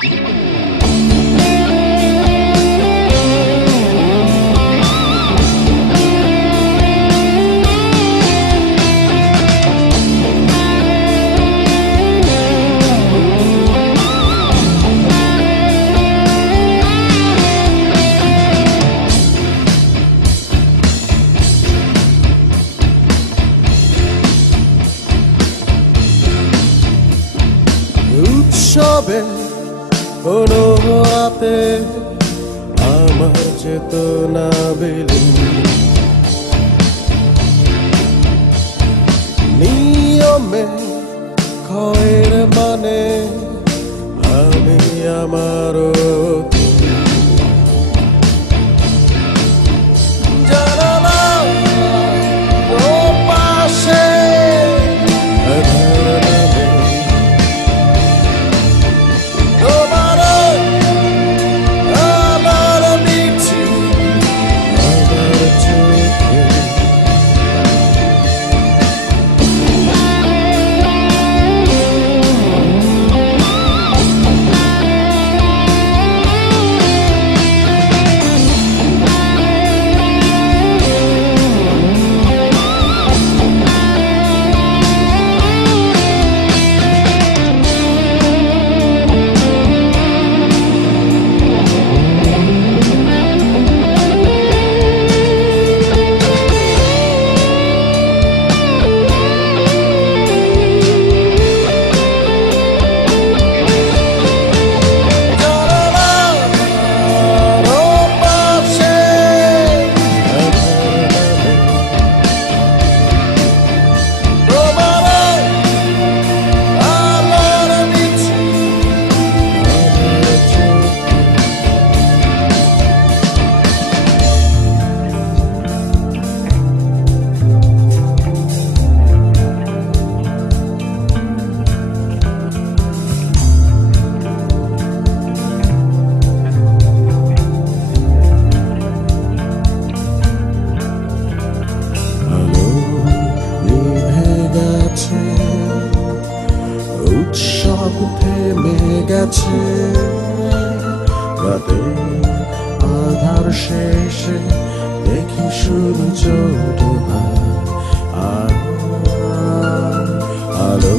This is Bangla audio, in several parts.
উৎসবে কোনো রাতে আমার চেতনা বিলীন, নিয়মে ক্ষয়ের মানে আমি আমারও উৎসব থেমে গেছে, রাতে আধার শেষে দেখি সূর্য ডোবা, আলো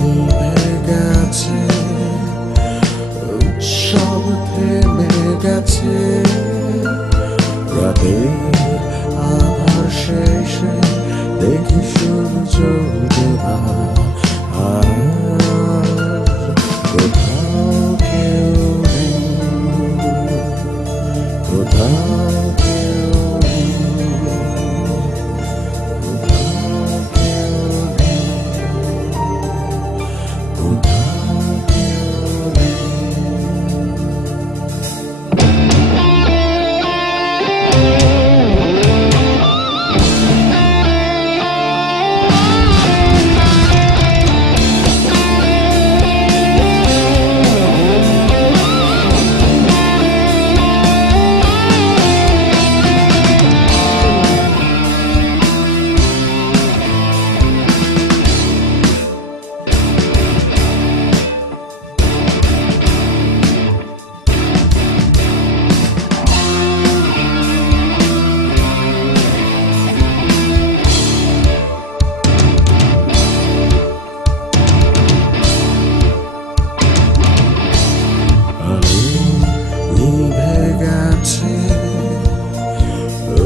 নিভে গেছে, উৎসব থেমে গেছে, রাতে আধার শেষে দেখি সূর্য ডোবা। কোথাও কেউ নেই, কোথাও কেউ নেই, কোথাও কেউ নেই, কোথাও কেউ নেই।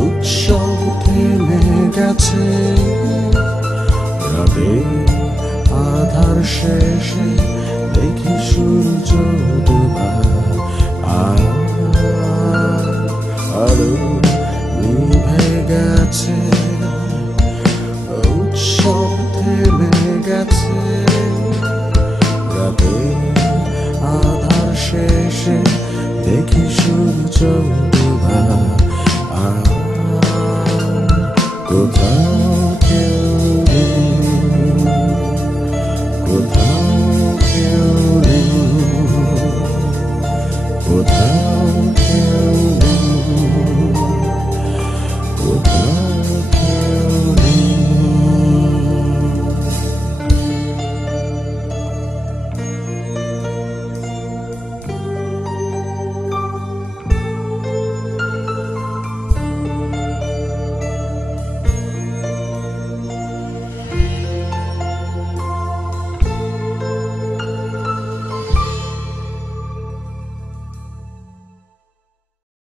উৎসব থেমে গেছে, রাতে আধার শেষে দেখি সূর্য ডোবা, আলো নিভে গেছে, উৎসব থেমে গেছে।